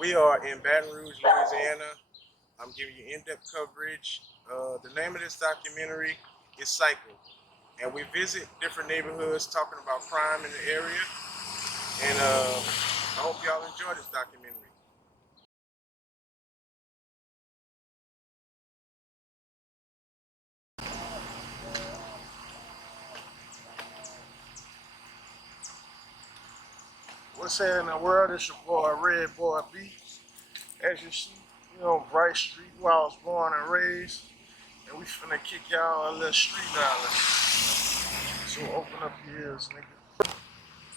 We are in Baton Rouge, Louisiana. I'm giving you in-depth coverage. The name of this documentary is Cycle, and we visit different neighborhoods talking about crime in the area. And I hope y'all enjoy this documentary. What's happening in the world? It's your boy Red Boy Beats. As you see, Bright Street where I was born and raised. And we finna kick y'all a little street knowledge. So open up your ears, nigga.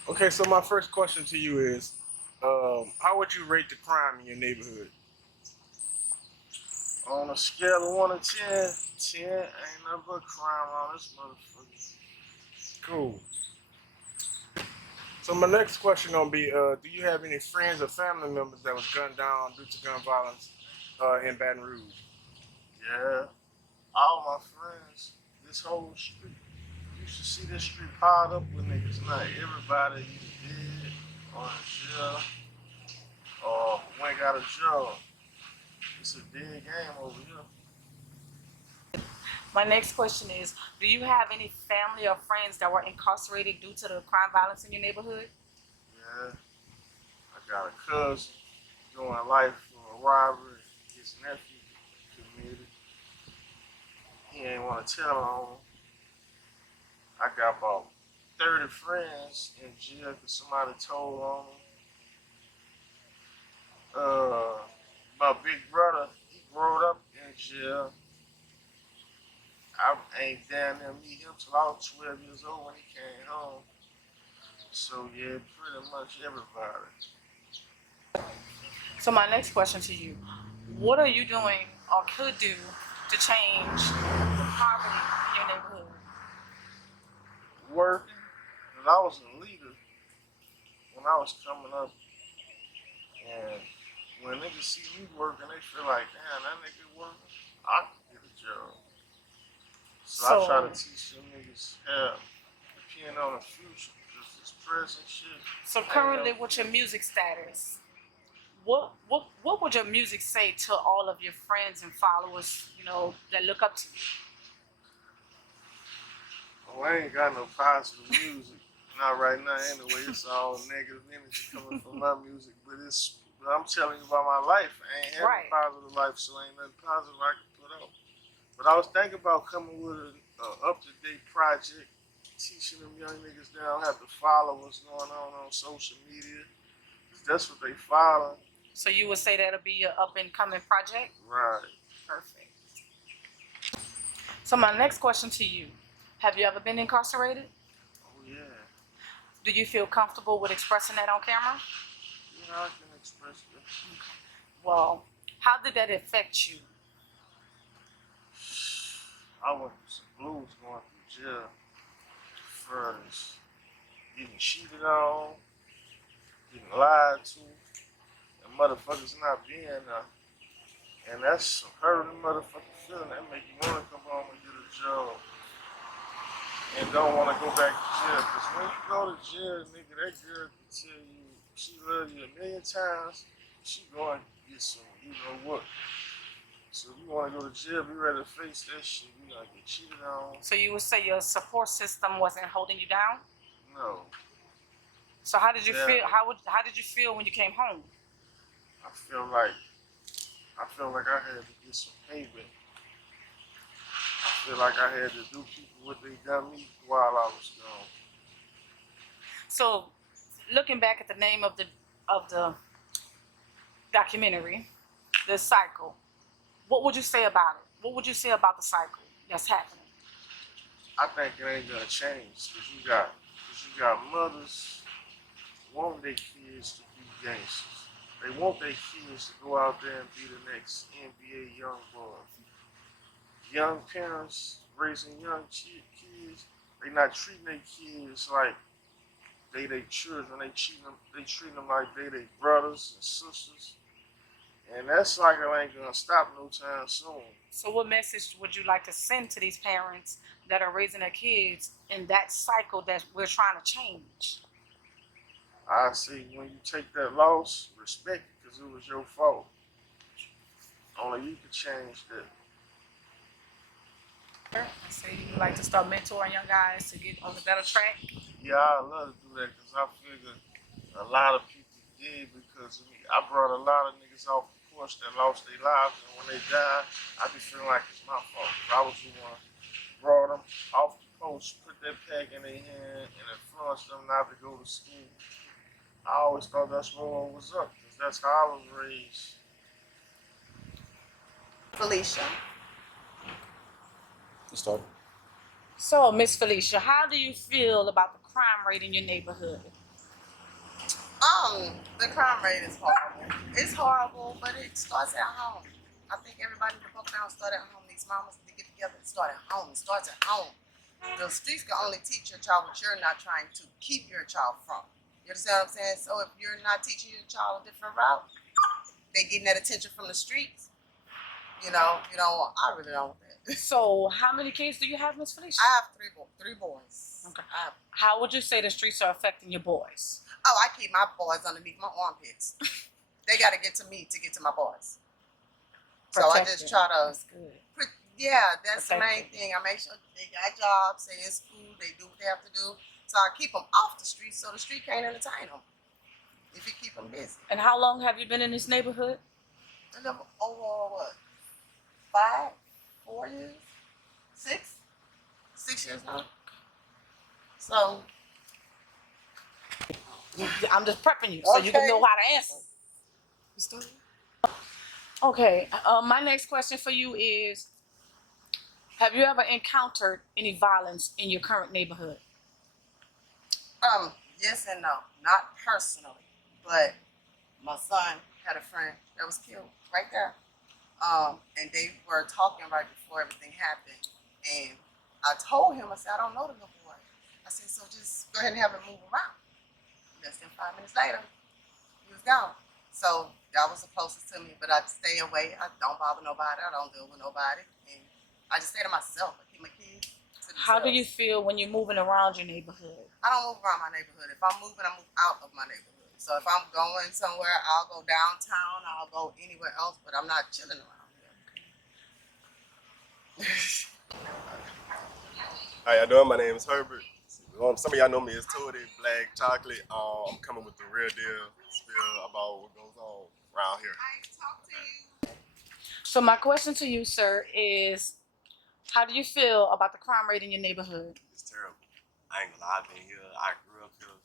Okay, so my first question to you is, how would you rate the crime in your neighborhood? On a scale of 1 to 10, 10 ain't nothing but crime on this motherfucker. Cool. So my next question gonna be, do you have any friends or family members that was gunned down due to gun violence in Baton Rouge? Yeah, all my friends, this whole street. You should see this street piled up with niggas. Not everybody either dead or in jail or went got a job. It's a dead game over here. My next question is, do you have any family or friends that were incarcerated due to the crime violence in your neighborhood? Yeah, I got a cousin doing life for a robbery. His nephew committed. He ain't want to tell on him. I got about 30 friends in jail because somebody told on them. My big brother, he growed up in jail. I ain't down there meet him till I was 12 years old when he came home. So yeah, pretty much everybody. So my next question to you, what are you doing or could do to change the poverty in your neighborhood? Working, and I was a leader when I was coming up. And when niggas see me working, they feel like, damn, that nigga working, I can get a job. So I try to teach them niggas how depending on the future, because this present shit. So currently, with your music status, what would your music say to all of your friends and followers, that look up to you? Oh, I ain't got no positive music. Not right now anyway. It's all negative energy coming from my music. But I'm telling you about my life. I ain't having a positive life, so ain't nothing positive I can put out. But I was thinking about coming with an up-to-date project, teaching them young niggas they don't have to follow what's going on social media. That's what they follow. So you would say that'll be your up-and-coming project? Right. Perfect. So my next question to you, have you ever been incarcerated? Oh, yeah. Do you feel comfortable with expressing that on camera? Yeah, I can express that. Okay. Well, how did that affect you? I went through some blues going through jail. First, getting cheated on, getting lied to, and motherfuckers not being there. And that's a hurting motherfucking feeling. That make you want to come home and get a job. And don't want to go back to jail. Because when you go to jail, nigga, that girl can tell you she loves you a million times. She going to get some, you know what. So if you want to go to jail, be ready to face that shit. You going to get cheated on. So you would say your support system wasn't holding you down? No. So how did you feel? How did you feel when you came home? I felt like I had to get some payback. I feel like I had to do people what they done me while I was gone. So, looking back at the name of the documentary, The Cycle, what would you say about it? What would you say about the cycle that's happening? I think it ain't gonna change because you got mothers wanting their kids to be gangsters. They want their kids to go out there and be the next NBA young boy. Young parents raising young kids, they not treating their kids like they children. They treat them like they brothers and sisters. And that cycle ain't gonna stop no time soon. So what message would you like to send to these parents that are raising their kids in that cycle that we're trying to change? I say when you take that loss, respect it, because because it was your fault. Only you could change that. I say you would like to start mentoring young guys to get on the better track. Yeah, I love to do that because I figure a lot of people did because of me. I brought a lot of niggas off the course that lost their lives, and when they died, I be feeling like it's my fault. I was the one who brought them off the post, put that pack in their hand, and influenced them not to go to school. I always thought that's what was up because that's how I was raised. Felicia. You start. So, Miss Felicia, how do you feel about the crime rate in your neighborhood? The crime rate is horrible. It's horrible, but it starts at home. I think everybody in the book now start at home. These mamas to get together and start at home. It starts at home. The streets can only teach your child what you're not trying to keep your child from. You understand what I'm saying? So if you're not teaching your child a different route, they getting that attention from the streets. You know, I really don't want that. So, how many kids do you have, Miss Felicia? I have three boys. Okay. I have, How would you say the streets are affecting your boys? I keep my boys underneath my armpits. They got to get to me to get to my boys. So I just Protected. try to, That's good. yeah, that's the main Protected. thing. I make sure they got jobs, they in school, they do what they have to do. So I keep them off the street so the street can't entertain them. If you keep them busy. And how long have you been in this neighborhood? I live over what? 4 years? 6 years now. So I'm just prepping you so you can Okay. know how to answer. you started? Okay. My next question for you is: have you ever encountered any violence in your current neighborhood? Yes and no. Not personally, but my son had a friend that was killed right there. And they were talking right before everything happened. And I told him, I said, I don't know the little boy. I said, so just go ahead and have him move around. Less than 5 minutes later, he was gone. So that was the closest to me, but I stay away. I don't bother nobody. I don't deal with nobody. And I just stay to myself. I keep my kids to themselves. How do you feel when you're moving around your neighborhood? I don't move around my neighborhood. If I'm moving, I move out of my neighborhood. So if I'm going somewhere, I'll go downtown. I'll go anywhere else, but I'm not chilling around here. How y'all doing? My name is Herbert. Some of y'all know me as Toady Black Chocolate. I'm coming with the real deal spill about what goes on around here. I talk to you. So my question to you, sir, is: how do you feel about the crime rate in your neighborhood? It's terrible. I ain't gonna lie, I've been here. I grew up here.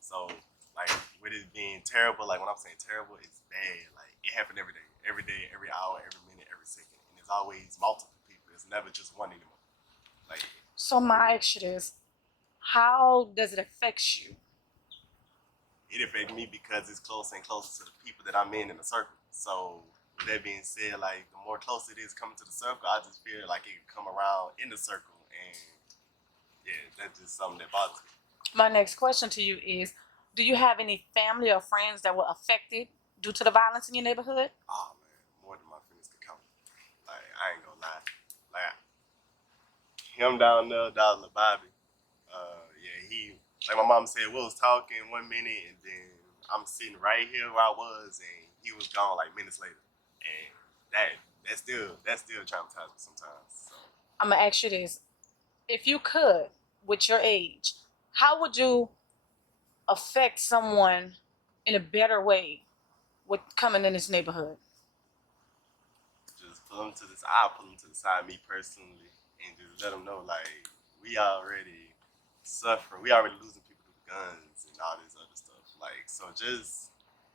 So, like, with it being terrible, like when I'm saying terrible, it's bad. Like, it happened every day, every hour, every minute, every second. And it's always multiple people. It's never just one anymore. Like, So my action is: how does it affect you? it affected me because it's closer and closer to the people that I'm in the circle. So, with that being said, like, the more close it is coming to the circle, I just feel like it can come around in the circle. And, yeah, that's just something that bothers me. My next question to you is: do you have any family or friends that were affected due to the violence in your neighborhood? Oh, man, more than my fingers can count. Like, I ain't gonna lie. Like, him down there, Dollar Bobby, yeah, he, like my mom said, we was talking 1 minute, and then I'm sitting right here where I was, and he was gone like minutes later. And that still traumatizes me sometimes. So, I'm gonna ask you this: if you could, with your age, how would you affect someone in a better way with coming in this neighborhood? just I'll pull them to the side, me personally, and just let them know, like, we already suffering. We already losing people to guns and all this other stuff. Like, so just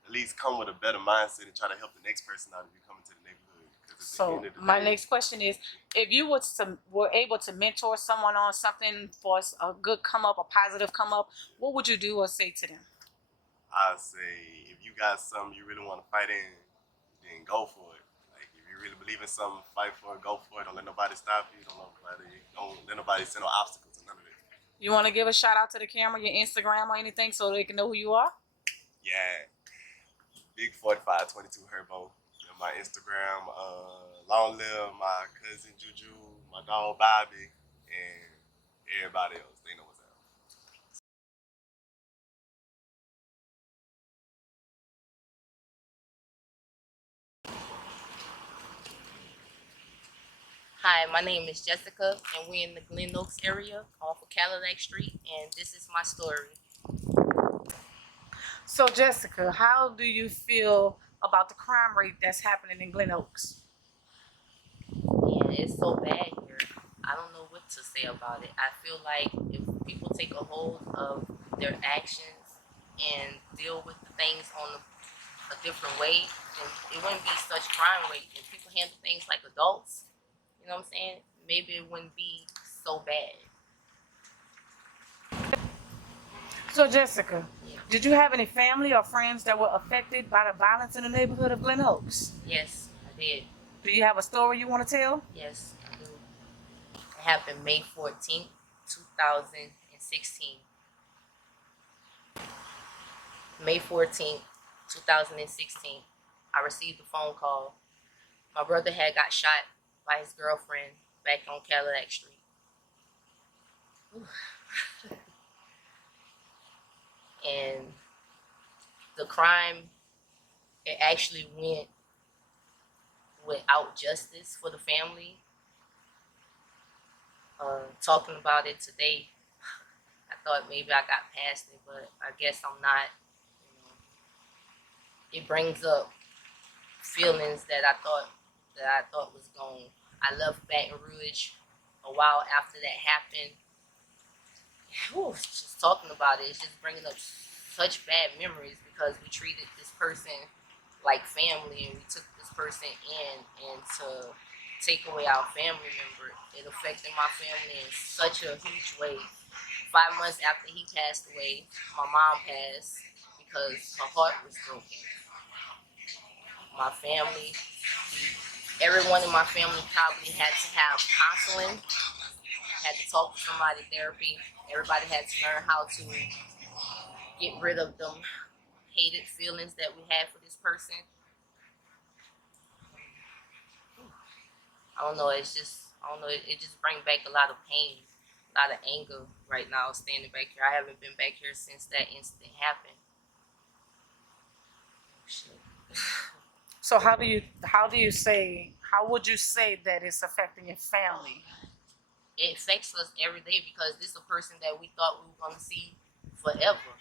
at least come with a better mindset and try to help the next person out if you come into the neighborhood. Because at the So end of the my day, next question is: if you were able to mentor someone on something for a good come up, a positive come up, what would you do or say to them? I say, if you got something you really want to fight in, then go for it. Like, if you really believe in something, fight for it, go for it. Don't let nobody stop you. Don't let nobody send no obstacles or none of that. You want to give a shout out to the camera, your Instagram or anything, so they can know who you are? Yeah, Big 4522 Herbo. And my Instagram, long live my cousin Juju, my dog Bobby, and everybody else. They know what's up. Hi, my name is Jessica, and we're in the Glen Oaks area off of Cadillac Street, and this is my story. So, Jessica, how do you feel about the crime rate that's happening in Glen Oaks? And it's so bad here. I don't know what to say about it. I feel like if people take a hold of their actions and deal with the things on a different way, then it wouldn't be such crime rate. If people handle things like adults, you know what I'm saying? Maybe it wouldn't be so bad. So, Jessica, Yeah. did you have any family or friends that were affected by the violence in the neighborhood of Glen Oaks? Yes, I did. Do you have a story you want to tell? Yes, I do. It happened May 14th, 2016. May 14th, 2016, I received a phone call. My brother had got shot by his girlfriend back on Cadillac Street. And the crime, it actually went without justice for the family. Talking about it today, I thought maybe I got past it, but I guess I'm not. You know, it brings up feelings that I thought was gone. I left Baton Rouge a while after that happened. Whew, just talking about it, it's just bringing up such bad memories because we treated this person like family and we took this person in, and to take away our family member, it affected my family in such a huge way. 5 months after he passed away, my mom passed because her heart was broken. My family, everyone in my family probably had to have counseling, had to talk to somebody, therapy. Everybody had to learn how to get rid of them hated feelings that we had for this person. I don't know, it just brings back a lot of pain, a lot of anger right now standing back here. I haven't been back here since that incident happened. Shit. So, how would you say that it's affecting your family? It affects us every day because this is a person that we thought we were gonna see forever.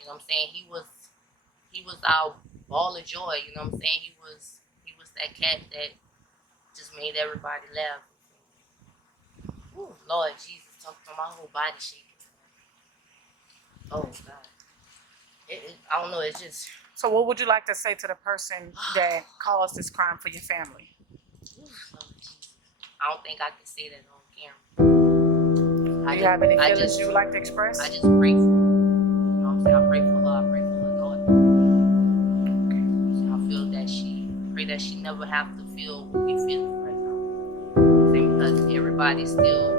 You know what I'm saying? He was our ball of joy, you know what I'm saying? He was that cat that just made everybody laugh. Ooh, Lord Jesus, talking to my whole body shaking. Oh God. I don't know, it's just So, what would you like to say to the person that caused this crime for your family? Lord Jesus. I don't think I can say that on camera. Do you have any feelings you would like to express? I just pray for her. You know what I'm saying? I pray for her. I pray for her daughter. So I pray that she never have to feel what we feel right now. Because everybody still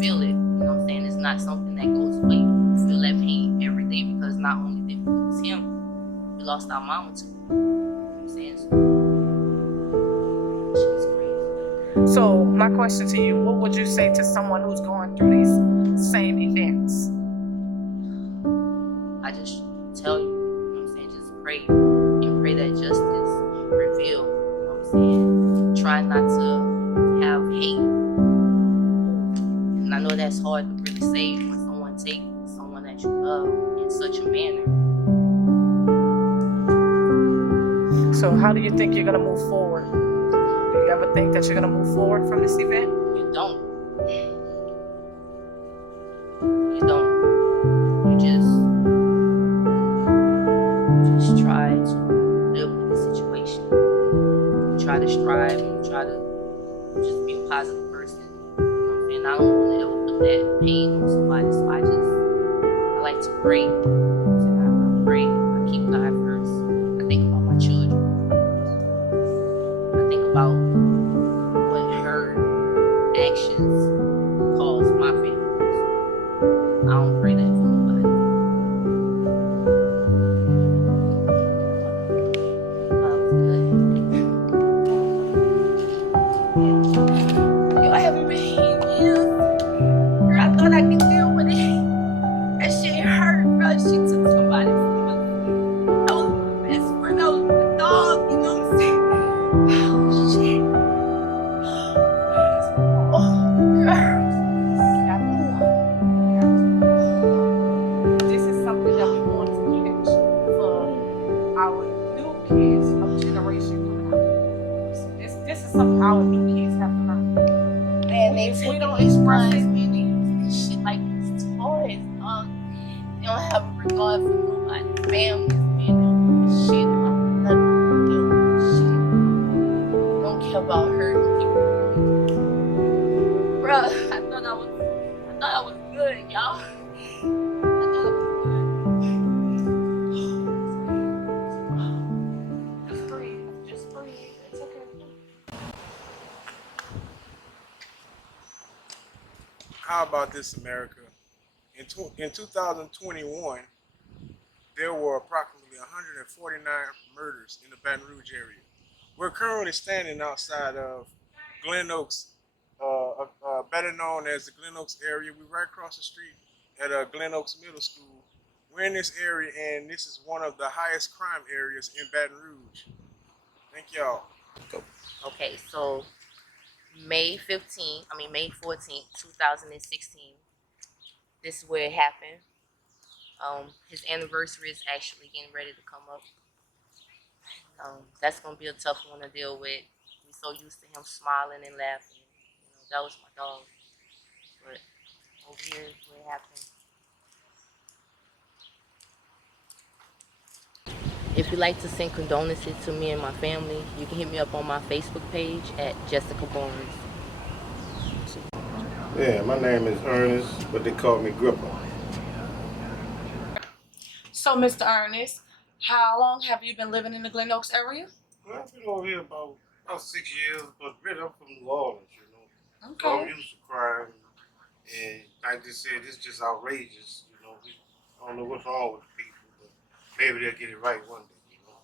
feel it. You know what I'm saying? It's not something that goes away. We feel that pain every day because not only did we lose him, we lost our mama too. You know what I'm saying? So, she's crazy. So, my question to you, what would you say to someone who's going through these same events? I just tell you, you know what I'm saying, just pray and pray that justice reveal, you know what I'm saying? Try not to have hate. And I know that's hard to really say when someone takes someone that you love in such a manner. So, how do you think you're going to move forward? Do you ever think that you're going to move forward from this event? You don't. You don't. You just try to live with the situation. You try to strive and you try to just be a positive person. You know what I'm saying? I don't want to ever put that pain on somebody, so I like to pray. You know what I'm saying? I pray. I keep God first. I think about my children. I think about what her actions caused my family. I don't pray that for nobody. God was good. Yo, I haven't been here in years. Girl, I thought I could deal with it. That shit hurt, bro. She took somebody from us. boys, they don't have a regard for nobody's families, man. They don't give a shit about nothing. They don't give a shit. They don't care about hurting people. Bruh, I thought I was good, y'all. I thought I was good. Just breathe. Just breathe. It's okay. How about this, America? In 2021, there were approximately 149 murders in the Baton Rouge area. We're currently standing outside of Glen Oaks, better known as the Glen Oaks area. We're right across the street at Glen Oaks Middle School. We're in this area, and this is one of the highest crime areas in Baton Rouge. Thank y'all. Okay, so May 14th, 2016. This is where it happened. His anniversary is actually getting ready to come up. That's gonna be a tough one to deal with. We're so used to him smiling and laughing. You know, that was my dog. But over here is where it happened. If you'd like to send condolences to me and my family, you can hit me up on my Facebook page at Jessica Barnes. Yeah, my name is Ernest, but they call me Gripper. So, Mr. Ernest, how long have you been living in the Glen Oaks area? Well, I've been over here about 6 years, but really I'm from New Orleans, you know. So I'm Okay. used to crime, and like they said, it's just outrageous, you know. I don't know what's wrong with the people, but maybe they'll get it right one day, you know.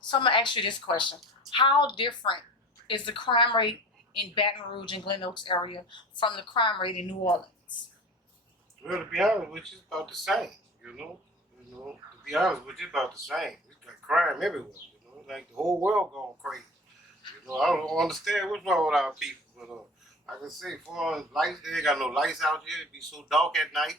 So I'm gonna ask you this question: how different is the crime rate in Baton Rouge and Glen Oaks area from the crime rate in New Orleans? Well, to be honest with you, it's about the same, you know. To be honest with you, it's about the same. It's got crime everywhere, you know. Like the whole world going crazy. You know, I don't understand what's wrong with our people, but like I say, for lights, they ain't got no lights out here. It be so dark at night,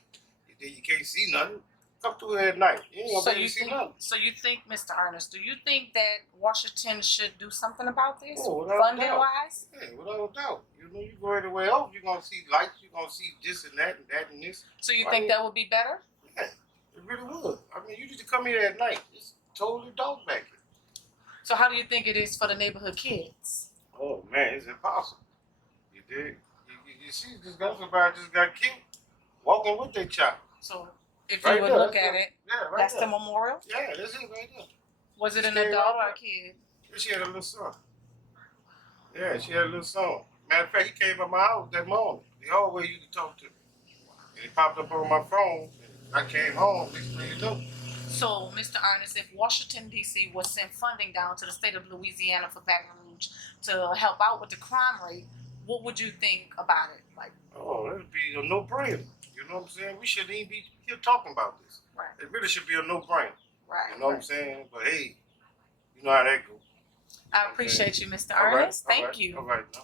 you can't see nothing. Come through here at night, you ain't gonna be able to see nothing. So you think, Mr. Ernest, do you think that Washington should do something about this, Oh, without a funding doubt. wise? Yeah, without a doubt. You know, you go anywhere else, you're gonna see lights, you're gonna see this and that and this. So you Why think you- that would be better? Yeah, it really would. I mean, you need to come here at night. It's totally dark back here. So how do you think it is for the neighborhood kids? Oh man, it's impossible. You dig? You see, this guy somebody just got killed walking with their child. So if Right you would there, look that's at it. it, Yeah, right that's there. the memorial. Yeah, that's it right there. Was it an Stay adult right or a kid? She had a little son. Yeah, she had a little son. Matter of fact, he came by my house that morning. They always used to talk to me. And he popped up on my phone. I came home. Next thing you know, So, Mr. Ernest, if Washington, D.C. was send funding down to the state of Louisiana for Baton Rouge to help out with the crime rate, what would you think about it? Like, oh, that'd be a no-brainer. You know what I'm saying? We shouldn't even be here talking about this. right, It really should be a no-brainer. right. You know what I'm saying? But hey, you know how that goes. I appreciate you, Mr. All right, Ernest. all Thank right, you. All right, now.